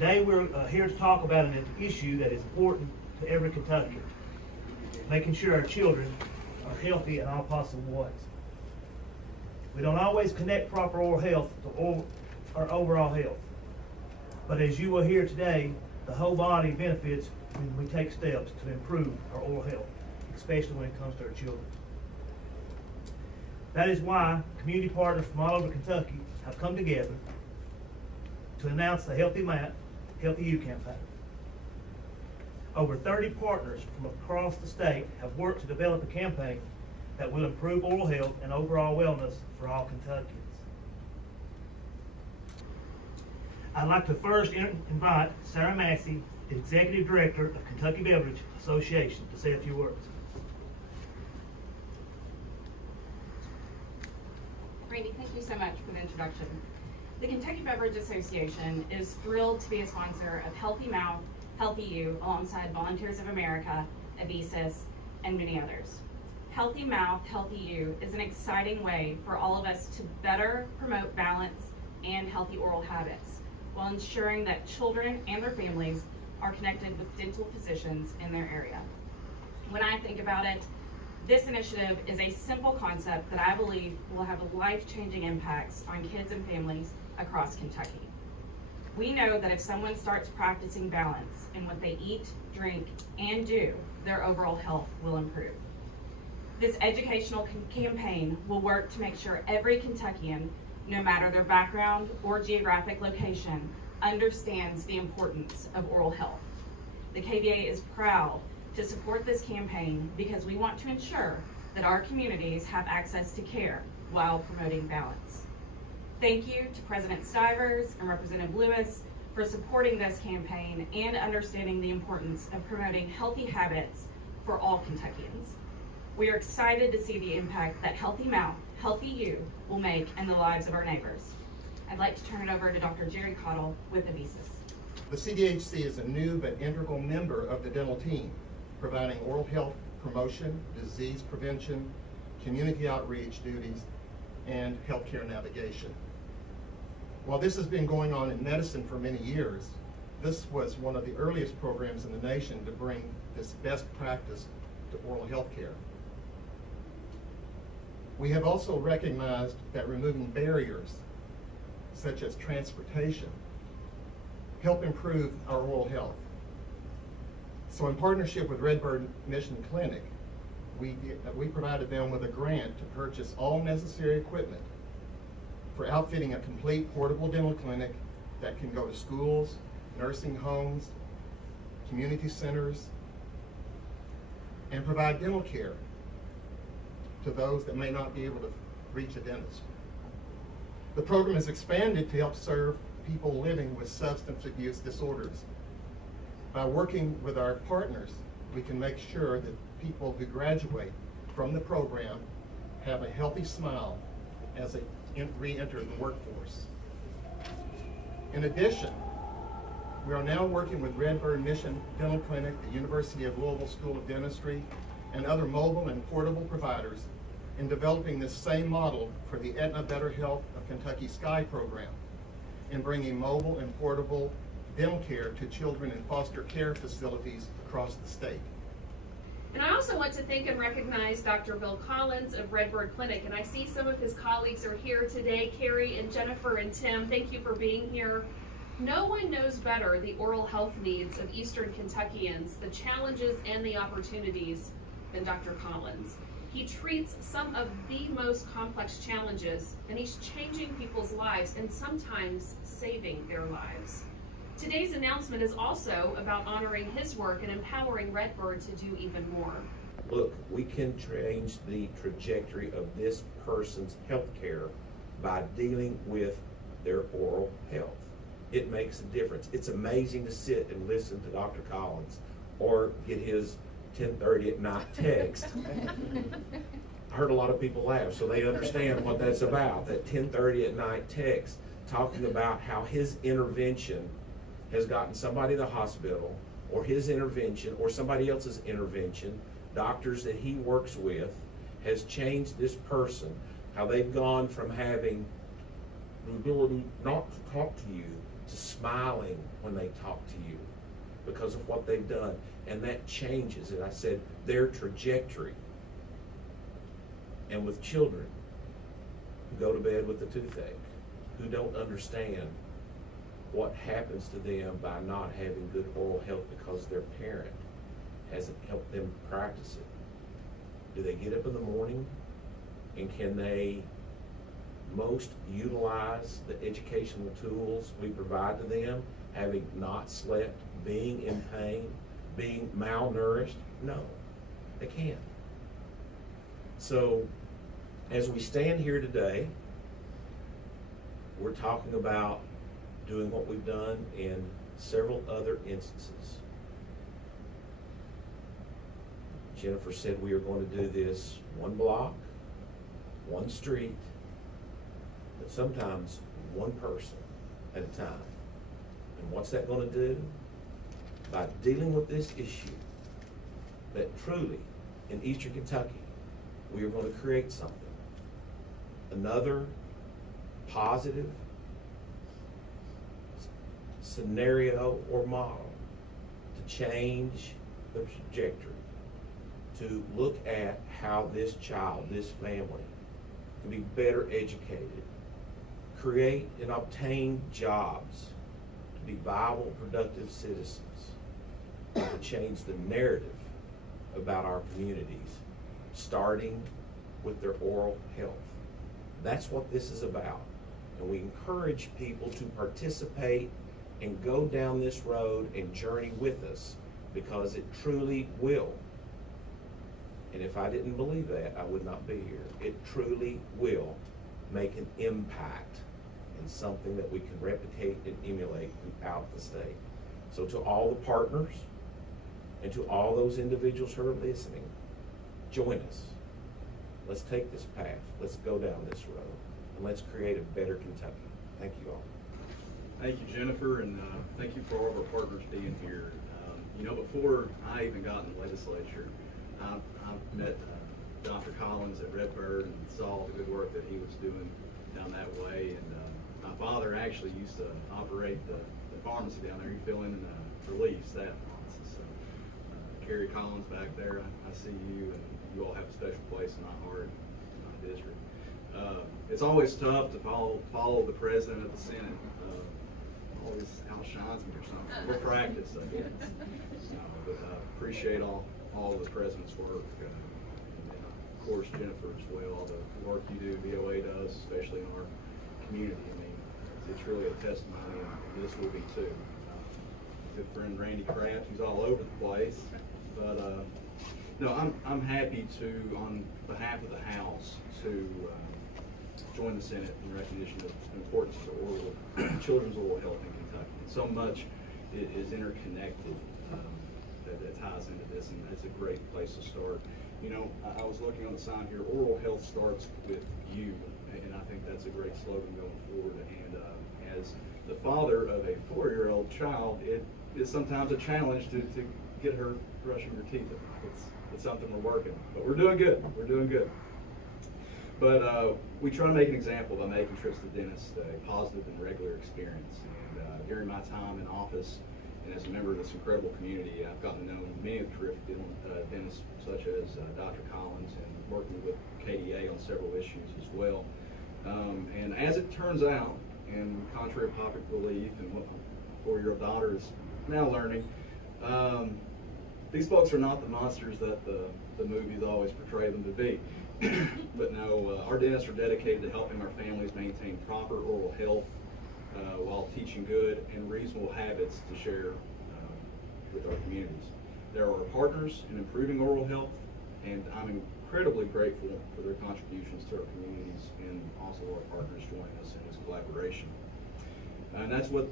Today we're here to talk about an issue that is important to every Kentuckian, making sure our children are healthy in all possible ways. We don't always connect proper oral health to our overall health, but as you will hear today, the whole body benefits when we take steps to improve our oral health, especially when it comes to our children. That is why community partners from all over Kentucky have come together to announce the Healthy Math, Healthy You campaign. Over 30 partners from across the state have worked to develop a campaign that will improve oral health and overall wellness for all Kentuckians. I'd like to first invite Sarah Maxey, the Executive Director of Kentucky Beverage Association, to say a few words. Randy, thank you so much for the introduction. The Kentucky Beverage Association is thrilled to be a sponsor of Healthy Mouth, Healthy You, alongside Volunteers of America, Abesis, and many others. Healthy Mouth, Healthy You is an exciting way for all of us to better promote balance and healthy oral habits, while ensuring that children and their families are connected with dental physicians in their area. When I think about it, this initiative is a simple concept that I believe will have life-changing impacts on kids and families across Kentucky. We know that if someone starts practicing balance in what they eat, drink, and do, their overall health will improve. This educational campaign will work to make sure every Kentuckian, no matter their background or geographic location, understands the importance of oral health. The KBA is proud to support this campaign because we want to ensure that our communities have access to care while promoting balance. Thank you to President Stivers and Representative Lewis for supporting this campaign and understanding the importance of promoting healthy habits for all Kentuckians. We are excited to see the impact that Healthy Mouth, Healthy You will make in the lives of our neighbors. I'd like to turn it over to Dr. Jerry Cottle with Abesis. The CDHC is a new but integral member of the dental team, providing oral health promotion, disease prevention, community outreach duties, and healthcare navigation. While this has been going on in medicine for many years, this was one of the earliest programs in the nation to bring this best practice to oral health care. We have also recognized that removing barriers, such as transportation, help improve our oral health. So in partnership with Redbird Mission Clinic, we provided them with a grant to purchase all necessary equipment for outfitting a complete portable dental clinic that can go to schools, nursing homes, community centers, and provide dental care to those that may not be able to reach a dentist. The program is expanded to help serve people living with substance abuse disorders. By working with our partners, we can make sure that people who graduate from the program have a healthy smile as they re-enter the workforce. In addition, we are now working with Redbird Mission Dental Clinic, the University of Louisville School of Dentistry, and other mobile and portable providers in developing this same model for the Aetna Better Health of Kentucky SKY program, in bringing mobile and portable dental care to children in foster care facilities across the state. And I also want to thank and recognize Dr. Bill Collins of Redbird Clinic, and I see some of his colleagues are here today, Carrie and Jennifer and Tim. Thank you for being here. No one knows better the oral health needs of Eastern Kentuckians, the challenges and the opportunities, than Dr. Collins. He treats some of the most complex challenges, and he's changing people's lives and sometimes saving their lives. Today's announcement is also about honoring his work and empowering Redbird to do even more. Look, we can change the trajectory of this person's health care by dealing with their oral health. It makes a difference. It's amazing to sit and listen to Dr. Collins or get his 10:30 at night text. I heard a lot of people laugh, so they understand what that's about, that 10:30 at night text talking about how his intervention has gotten somebody to the hospital, or his intervention, or somebody else's intervention, doctors that he works with, has changed this person, how they've gone from having the ability not to talk to you to smiling when they talk to you because of what they've done. And that changes, as I said, their trajectory. And with children who go to bed with a toothache, who don't understand what happens to them by not having good oral health because their parent hasn't helped them practice it. Do they get up in the morning, and can they most utilize the educational tools we provide to them, having not slept, being in pain, being malnourished? No, they can't. So as we stand here today, we're talking about doing what we've done in several other instances. Jennifer said we are going to do this one block, one street, but sometimes one person at a time. And what's that going to do? By dealing with this issue, that truly in Eastern Kentucky, we are going to create something. Another positive scenario or model to change the trajectory, to look at how this child, this family, can be better educated, create and obtain jobs, to be viable, productive citizens, and to change the narrative about our communities, starting with their oral health. That's what this is about. And we encourage people to participate and go down this road and journey with us, because it truly will. And if I didn't believe that, I would not be here. It truly will make an impact and something that we can replicate and emulate throughout the state. So to all the partners and to all those individuals who are listening, join us. Let's take this path. Let's go down this road, and let's create a better Kentucky. Thank you all. Thank you, Jennifer, and thank you for all of our partners being here. You know, before I even got in the legislature, I met Dr. Collins at Redbird and saw the good work that he was doing down that way. And my father actually used to operate the pharmacy down there. He'd fill in relief staff pharmacy. So Carrie Collins back there, I see you, and you all have a special place in my heart, in my district. It's always tough to follow the president of the Senate. Always outshines me or something. We'll practice, I guess. But I appreciate all of the president's work. And of course, Jennifer as well, all the work you do, VOA does, especially in our community. I mean, it's really a testimony, and this will be too. Good friend Randy Kraft, who's all over the place. But no, I'm happy to, on behalf of the House, to join the Senate in recognition of the importance of children's oral health in Kentucky. And so much is interconnected that ties into this, and it's a great place to start. You know, I was looking on the sign here, oral health starts with you, and I think that's a great slogan going forward. And as the father of a 4-year-old child, it is sometimes a challenge to get her brushing her teeth. It's something we're working on, but we're doing good. We're doing good. But we try to make an example by making trips to the dentist a positive and regular experience. And during my time in office, and as a member of this incredible community, I've gotten to know many of the terrific dentists, such as Dr. Collins, and working with KDA on several issues as well. And as it turns out, and contrary to popular belief, and what my 4-year-old daughter is now learning, these folks are not the monsters that the movies always portray them to be. But no, our dentists are dedicated to helping our families maintain proper oral health while teaching good and reasonable habits to share with our communities. They're our partners in improving oral health, and I'm incredibly grateful for their contributions to our communities and also our partners joining us in this collaboration. And that's what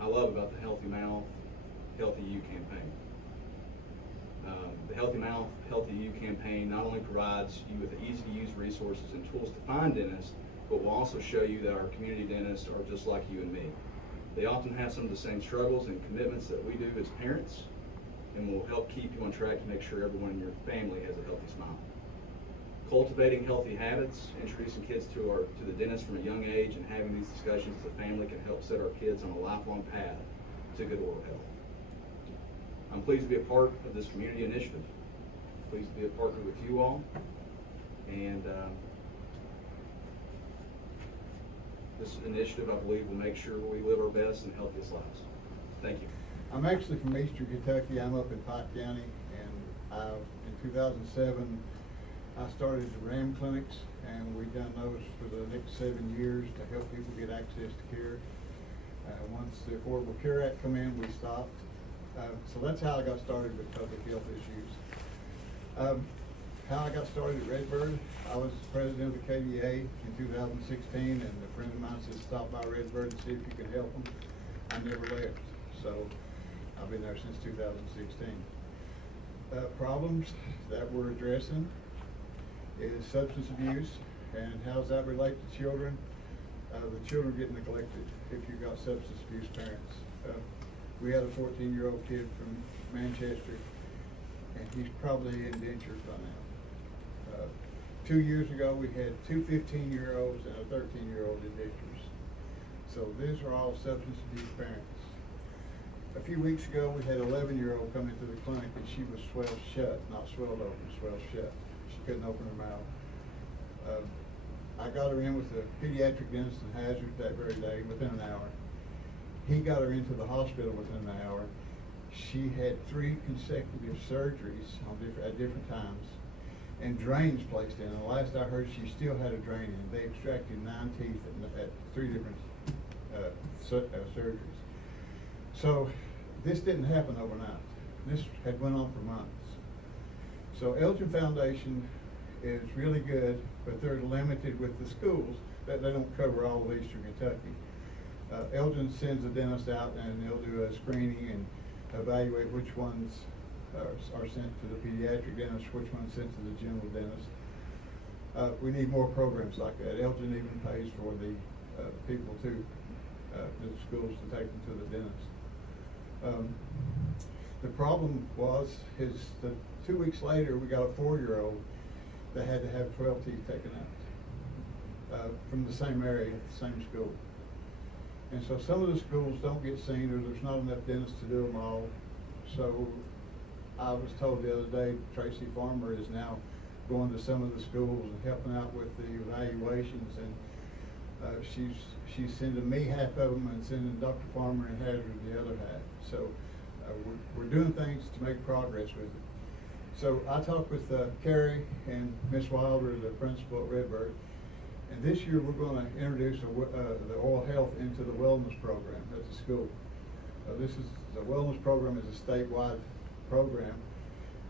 I love about the Healthy Mouth, Healthy You campaign. The Healthy Mouth, Healthy You campaign not only provides you with easy-to-use resources and tools to find dentists, but will also show you that our community dentists are just like you and me. They often have some of the same struggles and commitments that we do as parents, and will help keep you on track to make sure everyone in your family has a healthy smile. cultivating healthy habits, introducing kids to the dentist from a young age, and having these discussions as a family can help set our kids on a lifelong path to good oral health. I'm pleased to be a part of this community initiative. Pleased to be a partner with you all. And this initiative, I believe, will make sure we live our best and healthiest lives. Thank you. I'm actually from Eastern Kentucky. I'm up in Pike County, and in 2007, I started the RAM clinics, and we've done those for the next 7 years to help people get access to care. Once the Affordable Care Act come in, we stopped. So that's how I got started with public health issues. How I got started at Redbird, I was president of the KDA in 2016, and a friend of mine said, stop by Redbird and see if you can help them. I never left, so I've been there since 2016. Problems that we're addressing is substance abuse, and how does that relate to children? The children get neglected if you've got substance abuse parents. We had a 14-year-old kid from Manchester, and he's probably indentured by now. 2 years ago, we had two 15-year-olds and a 13-year-old indentures. So these are all substance abuse parents. A few weeks ago, we had an 11-year-old come into the clinic, and she was swelled shut, not swelled open, swelled shut. She couldn't open her mouth. I got her in with the pediatric dentist in Hazard that very day, within an hour. He got her into the hospital within an hour. She had 3 consecutive surgeries at different times, and drains placed in. And the last I heard, she still had a drain in. They extracted 9 teeth at 3 different surgeries. So this didn't happen overnight. This had went on for months. So Elgin Foundation is really good, but they're limited with the schools, that they don't cover all of Eastern Kentucky. Elgin sends a dentist out, and they'll do a screening and evaluate which ones are sent to the pediatric dentist, which one's sent to the general dentist. We need more programs like that. Elgin even pays for the people to the schools to take them to the dentist. The problem is that 2 weeks later, we got a 4-year-old that had to have 12 teeth taken out from the same area, the same school. And so some of the schools don't get seen, or there's not enough dentists to do them all. So I was told the other day, Tracy Farmer is now going to some of the schools and helping out with the evaluations, and she's sending me half of them and sending Dr. Farmer and Hazard the other half. So we're doing things to make progress with it. So I talked with Carrie and Miss Wilder, the principal at Redbird, and this year we're going to introduce the oral health into the wellness program at the school. The wellness program is a statewide program,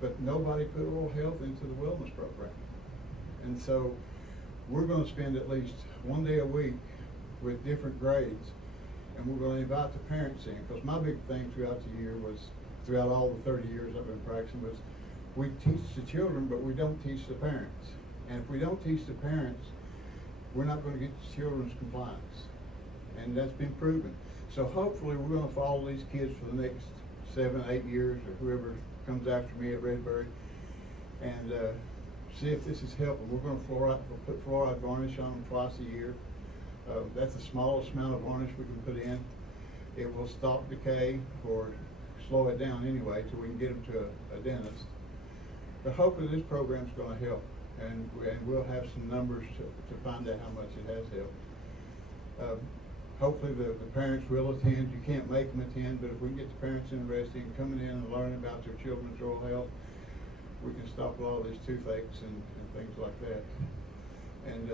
but nobody put oral health into the wellness program. And so we're going to spend at least 1 day a week with different grades, and we're going to invite the parents in, because my big thing throughout the year was, throughout all the 30 years I've been practicing, was we teach the children, but we don't teach the parents. And if we don't teach the parents, we're not going to get the children's compliance. And that's been proven. So hopefully we're going to follow these kids for the next 7, 8 years, or whoever comes after me at Redbird, and see if this is helping. We're going to put fluoride varnish on them twice a year. That's the smallest amount of varnish we can put in. It will stop decay or slow it down anyway till we can get them to a dentist. But hopefully this program's going to help, and we'll have some numbers to find out how much it has helped. Hopefully the parents will attend. You can't make them attend, but if we can get the parents interested in coming in and learning about their children's oral health, we can stop a lot of these toothaches and things like that. And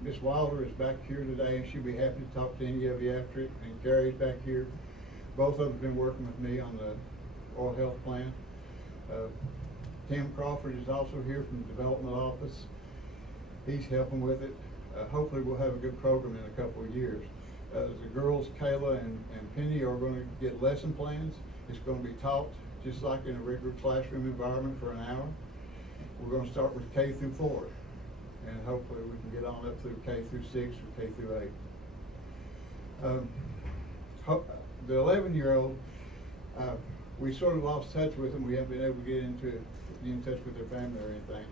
Miss Wilder is back here today, and she'll be happy to talk to any of you after it. And Gary's back here. Both of them have been working with me on the oral health plan. Tim Crawford is also here from the development office. He's helping with it. Hopefully we'll have a good program in a couple of years. The girls, Kayla and Penny, are going to get lesson plans. It's going to be taught just like in a regular classroom environment for an hour. We're going to start with K through 4, and hopefully we can get on up through K through 6 or K through 8. The 11-year-old, we sort of lost touch with them. We haven't been able to get in touch with their family or anything.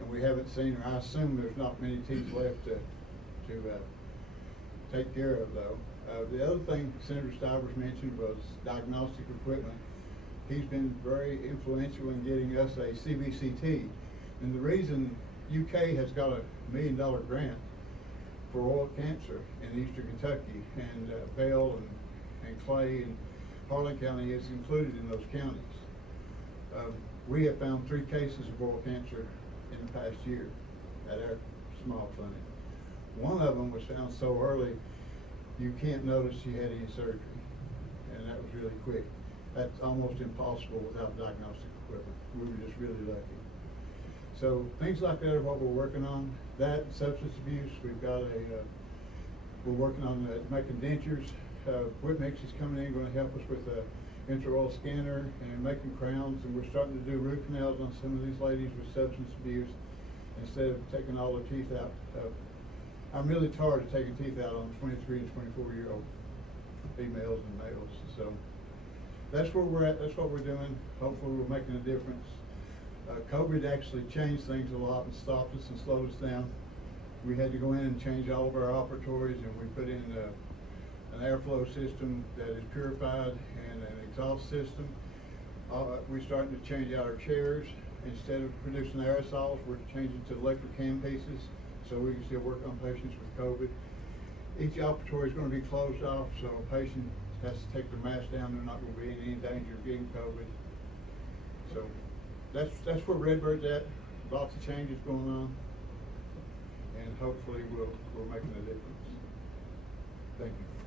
and we haven't seen, or I assume there's not many teeth left to take care of though. The other thing Senator Stivers mentioned was diagnostic equipment. He's been very influential in getting us a CBCT. And the reason UK has got $1 million grant for oral cancer in eastern Kentucky, and Bell and Clay and Harlan County is included in those counties. We have found 3 cases of oral cancer in the past year at our small clinic. One of them was found so early you can't notice you had any surgery, and that was really quick. That's almost impossible without diagnostic equipment. We were just really lucky. So things like that are what we're working on. That, substance abuse, we've got we're working on making dentures. Whit Maxey's coming in, going to help us with a intraoral scanner and making crowns, and we're starting to do root canals on some of these ladies with substance abuse instead of taking all their teeth out. I'm really tired of taking teeth out on 23 and 24-year-old females and males. So that's where we're at. That's what we're doing. Hopefully we're making a difference. COVID actually changed things a lot and stopped us and slowed us down. We had to go in and change all of our operatories, and we put in an airflow system that is purified and an exhaust system. We're starting to change out our chairs. Instead of producing aerosols, we're changing to electric hand pieces so we can still work on patients with COVID. Each operatory is going to be closed off, so a patient has to take their mask down. They're not going to be in any danger of getting COVID. So that's where Redbird's at. Lots of changes going on, and hopefully we're making a difference. Thank you.